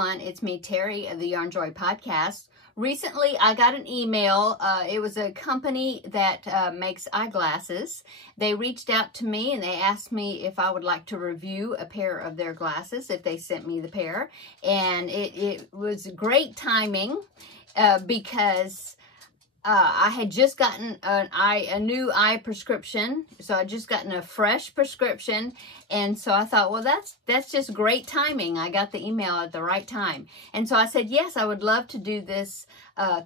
everyone, it's me, Terri of the Yarn Joy Podcast. Recently, I got an email. It was a company that makes eyeglasses. They reached out to me and they asked me if I would like to review a pair of their glasses, if they sent me the pair. And it was great timing because I had just gotten a new eye prescription, so I just gotten a fresh prescription, and so I thought, well, that's just great timing. I got the email at the right time, and so I said, yes, I would love to do this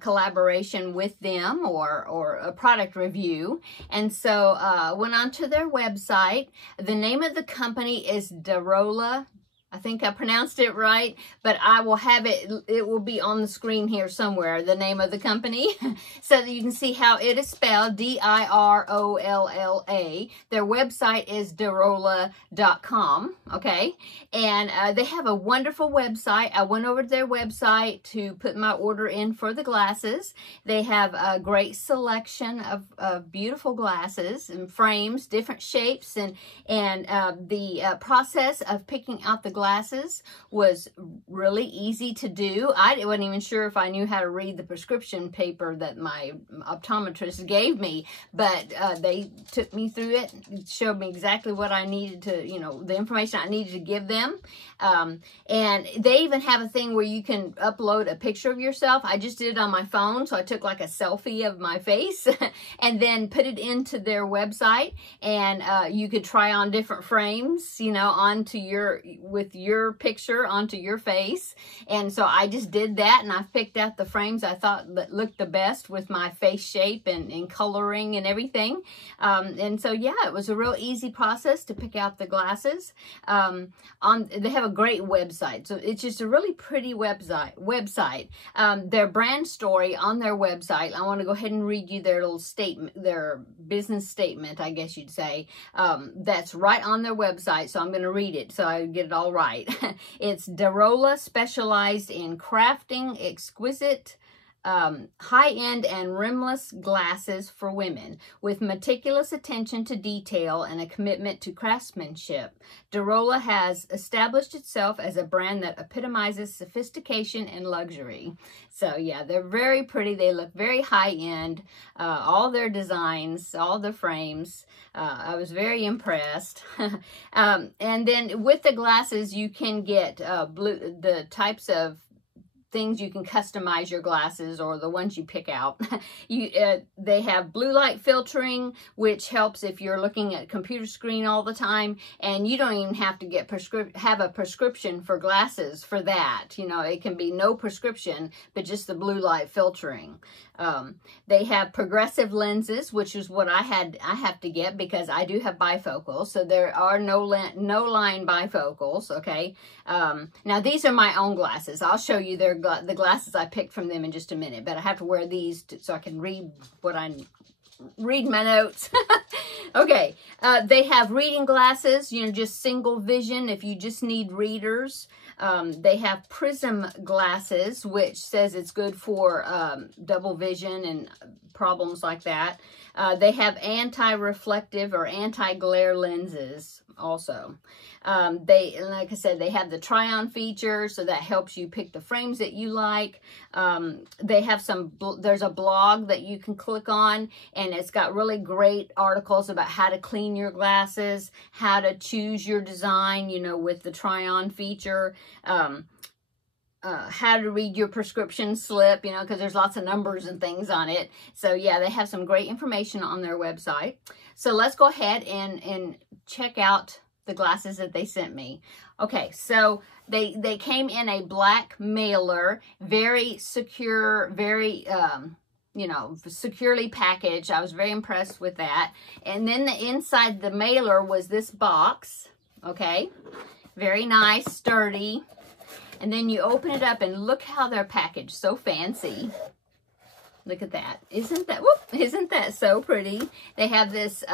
collaboration with them or a product review. And so went onto their website. The name of the company is Dirolla. I think I pronounced it right, but I will have it will be on the screen here somewhere, the name of the company, so that you can see how it is spelled, D-I-R-O-L-L-A. Their website is Dirolla.com, okay? And they have a wonderful website. I went over to their website to put my order in for the glasses. They have a great selection of beautiful glasses and frames, different shapes, and the process of picking out the glasses was really easy to do. I wasn't even sure if I knew how to read the prescription paper that my optometrist gave me, but they took me through it, showed me exactly what I needed to, the information I needed to give them. And they even have a thing where you can upload a picture of yourself. I just did it on my phone, so I took like a selfie of my face and then put it into their website, and you could try on different frames, onto with your picture onto your face. And so I just did that, and I picked out the frames I thought that looked the best with my face shape and coloring and everything. And so yeah, it was a real easy process to pick out the glasses. They have a great website, so it's just a really pretty website. Their brand story on their website, I want to go ahead and read you their little statement, their business statement, I guess you'd say. That's right on their website, so I'm going to read it so I get it all right. It's Dirolla, specialized in crafting exquisite, high-end and rimless glasses for women, with meticulous attention to detail and a commitment to craftsmanship. Dirolla has established itself as a brand that epitomizes sophistication and luxury. So yeah, they're very pretty. They look very high-end. All their designs, all the frames, I was very impressed. And then with the glasses, you can get the types of things you can customize your glasses, or the ones you pick out. They have blue light filtering, which helps if you're looking at a computer screen all the time, and you don't even have to have a prescription for glasses for that. It can be no prescription, but just the blue light filtering. They have progressive lenses, which is what I have to get because I do have bifocals, so there are no line bifocals. Okay. Now these are my own glasses. I'll show you the glasses I picked from them in just a minute, but I have to wear these so I can read my notes. Okay. They have reading glasses, just single vision if you just need readers. They have prism glasses, which says it's good for double vision and problems like that. They have anti-reflective or anti-glare lenses also. Like I said, they have the try-on feature, so that helps you pick the frames that you like. They have there's a blog that you can click on, and it's got really great articles about how to clean your glasses, how to choose your design, with the try-on feature. How to read your prescription slip, because there's lots of numbers and things on it. So yeah, they have some great information on their website. So let's go ahead and check out the glasses that they sent me. Okay, so they came in a black mailer, very secure, very securely packaged. I was very impressed with that. And then inside the mailer was this box. Okay, very nice, sturdy. And then you open it up and look how they're packaged. So fancy. Look at that. Isn't that so pretty? They have this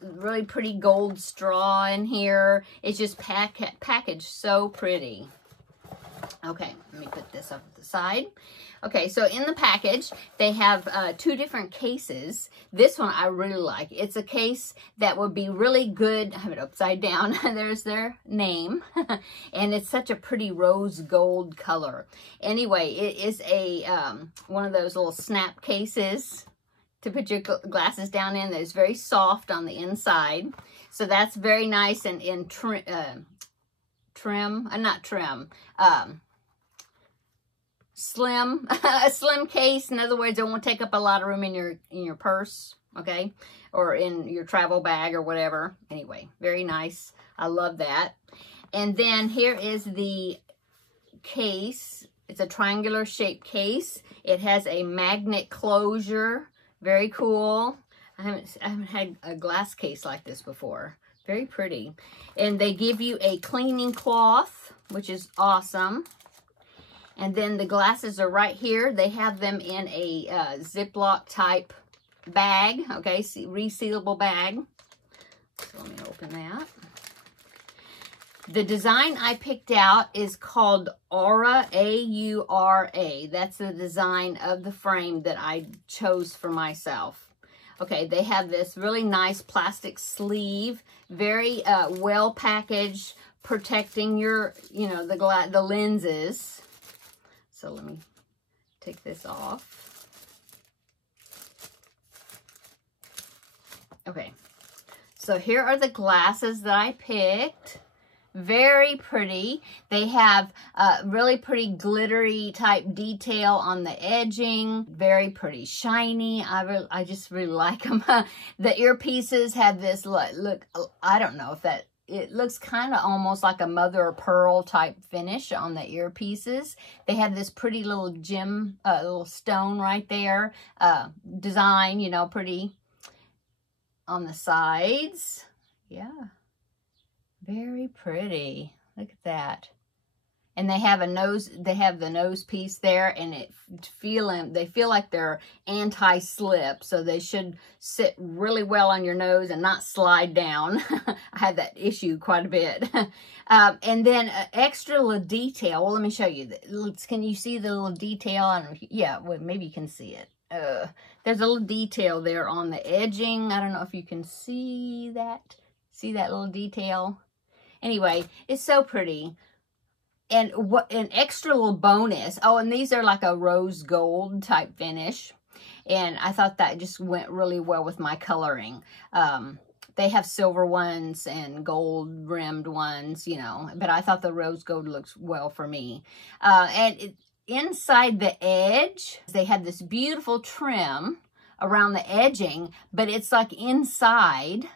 really pretty gold straw in here. It's just packaged so pretty. Okay, let me put this off to the side. Okay, so in the package, they have 2 different cases. This one I really like. It's a case that would be really good. I have it upside down. There's their name. And it's such a pretty rose gold color. Anyway, it is a one of those little snap cases to put your glasses down in. It's very soft on the inside. So that's very nice and in slim, a slim case. In other words, it won't take up a lot of room in your purse, okay, or in your travel bag or whatever. Anyway, very nice. I love that. And then here is the case. It's a triangular shaped case. It has a magnet closure. Very cool. I haven't had a glass case like this before. Very pretty. And they give you a cleaning cloth, which is awesome. And then the glasses are right here. They have them in a Ziploc type bag, okay, resealable bag. So let me open that. The design I picked out is called Aura, A-U-R-A. That's the design of the frame that I chose for myself. Okay, they have this really nice plastic sleeve, very well packaged, protecting your, the lenses. So let me take this off. Okay, so here are the glasses that I picked. Very pretty. They have really pretty glittery type detail on the edging. Very pretty, shiny. I just really like them. The earpieces have this look. I don't know if that. It looks kind of almost like a mother of pearl type finish on the earpieces. They have this pretty little gem, little stone right there. Design, pretty on the sides. Yeah. Very pretty. Look at that. And they have the nose piece there, and they feel like they're anti-slip, so they should sit really well on your nose and not slide down. I had that issue quite a bit. And then extra little detail. Well, let me show you. Can you see the little detail? I don't know. Yeah, well, maybe you can see it. There's a little detail there on the edging. I don't know if you can see that. See that little detail? Anyway, it's so pretty. And what an extra little bonus. Oh, and these are like a rose gold type finish. And I thought that just went really well with my coloring. They have silver ones and gold rimmed ones, but I thought the rose gold looks well for me. Inside the edge, they have this beautiful trim around the edging, but it's like inside.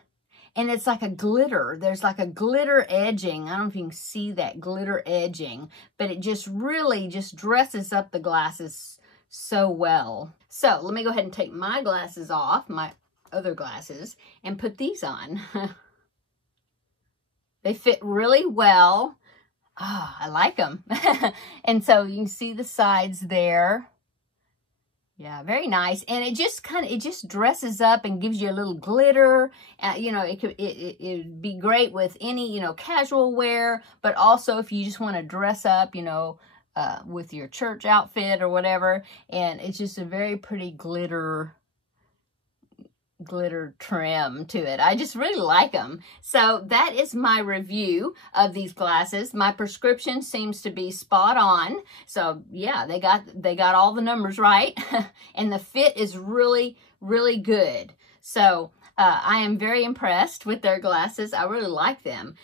And it's like a glitter. There's like a glitter edging. I don't know if you can see that glitter edging, but it just really just dresses up the glasses so well. So let me go ahead and take my glasses off, my other glasses, and put these on. They fit really well. Oh, I like them. And so you can see the sides there. Yeah, very nice. And it just dresses up and gives you a little glitter. It'd be great with any, casual wear, but also if you just want to dress up, with your church outfit or whatever. And it's just a very pretty glitter trim to it. I just really like them. So that is my review of these glasses. My prescription seems to be spot on. So yeah, they got all the numbers right. And the fit is really, really good. So I am very impressed with their glasses. I really like them.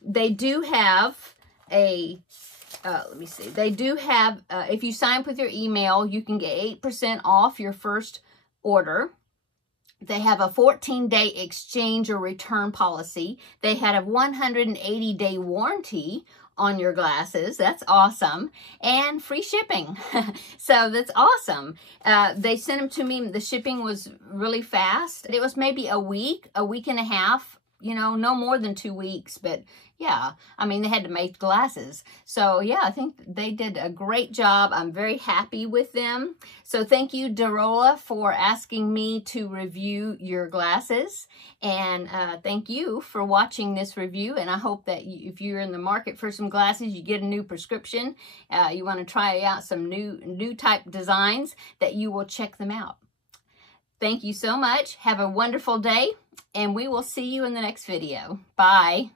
They do have a let me see. They do have, if you sign up with your email, you can get 8% off your first order. They have a 14-day exchange or return policy. They had a 180-day warranty on your glasses. That's awesome. And free shipping. So that's awesome. They sent them to me. The shipping was really fast. It was maybe a week and a half you know, no more than 2 weeks, but yeah, I mean, they had to make glasses. So yeah, I think they did a great job. I'm very happy with them. So thank you, Dirolla, for asking me to review your glasses. And thank you for watching this review. And I hope that if you're in the market for some glasses, you get a new prescription, you want to try out some new type designs, that you will check them out. Thank you so much. Have a wonderful day, and we will see you in the next video. Bye.